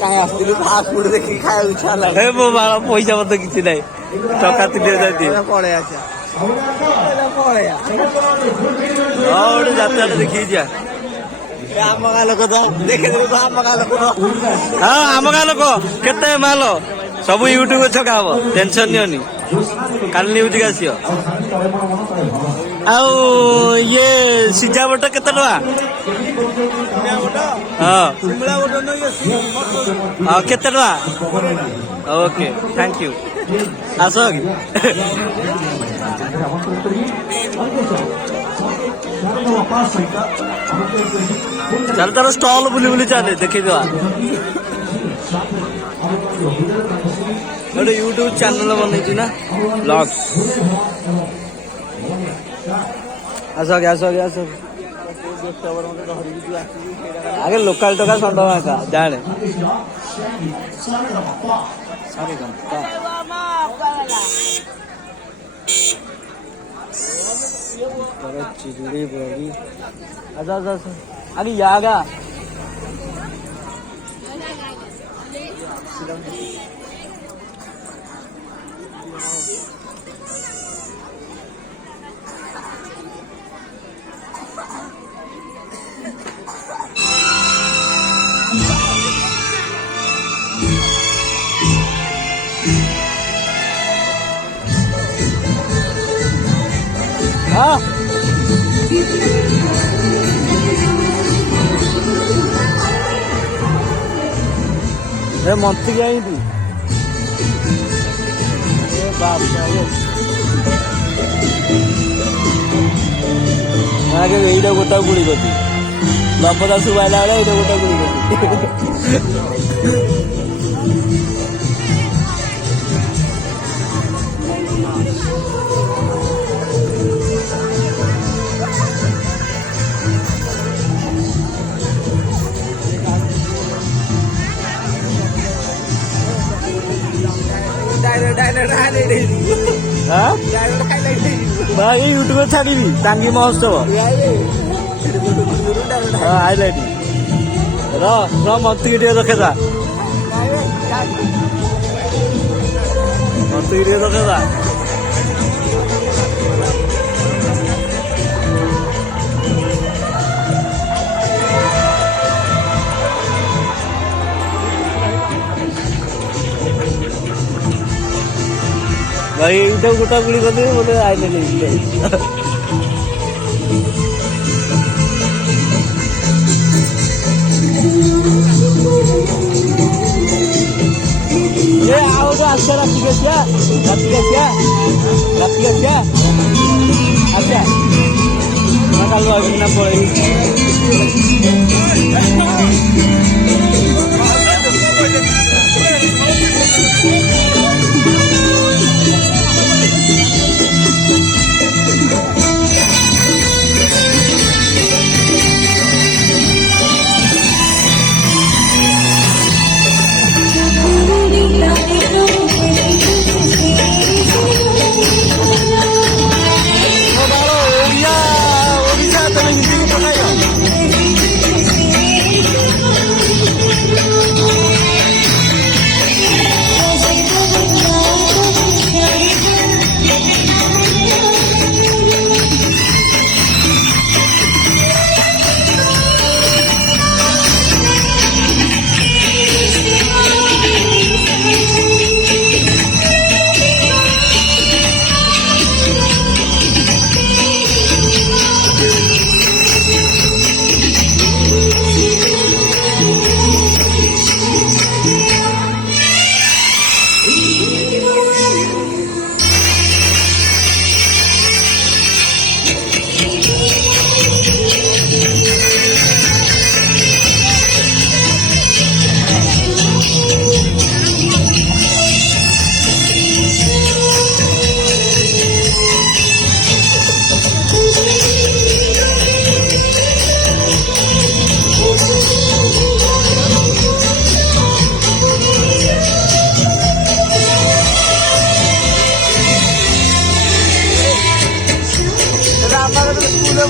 କାହିଁ ଆସିଥିଲି fast food ଦେଖିକି ଖାଇବାକୁ ଇଚ୍ଛା ହେଲା। ମୋ ବାଳ ପଇସା ମତେ କିଛି ନାହିଁ ଟଙ୍କା 3000 ପଳେଇ ଆସିବା ପଳେଇବା ଗୋଟେ ଯାତ୍ରାଟା ଦେଖିକି ଯିବା। ଆମ ଗାଁ ଲୋକ ତ ଦେଖିଦେବୁ ତ ଆମ ଗାଁ ଲୋକ ହଁ ଆମ ଗାଁ ଲୋକ କେତେ ମାଲ ସବୁ ୟୁଟ୍ୟୁବ ଛକା ହବ ଟେନସନ ନିଅନି କାଲି ନ୍ୟୁଜ୍ ଆସିବ। ଆଉ ଇଏ ସିଝା ବଟ କେତେ ଟଙ୍କା? ହଁ ହଁ କେତେ ଟଙ୍କା? ଓକେ ଥ୍ୟାଙ୍କ ୟୁ ଆସ କି ଚାଲ ତାର ଷ୍ଟଲ ବୁଲି ବୁଲି ଚାଲେ ଦେଖିଦବା। ଗୋଟେ ୟୁଟ୍ୟୁବ ଚ୍ୟାନେଲ ବନେଇଛି ନା ବ୍ଲଗ୍ସ। ଆସ ଆସ ଆସ ଆगे लोकल टका 100 टका जाने चिड़ी बड़ी आगे यागा हाँ मंत्री आई थी बाप आगे यही गोटा गुड़ी करती बापदा सब आला ये गोटा गुड़ी करती यूट्यूब छाड़ी टांगी महोत्सव हाईलाइट मंत्री रखेदा मंत्री रखेदा भाई उठा गोटा गुड़ी कर बोले आइले ये आओ तो अच्छा रात का क्या अच्छा मैं कल आगे ना पड़े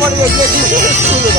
ପଡିଯାଇଛି ସ୍କୁଲର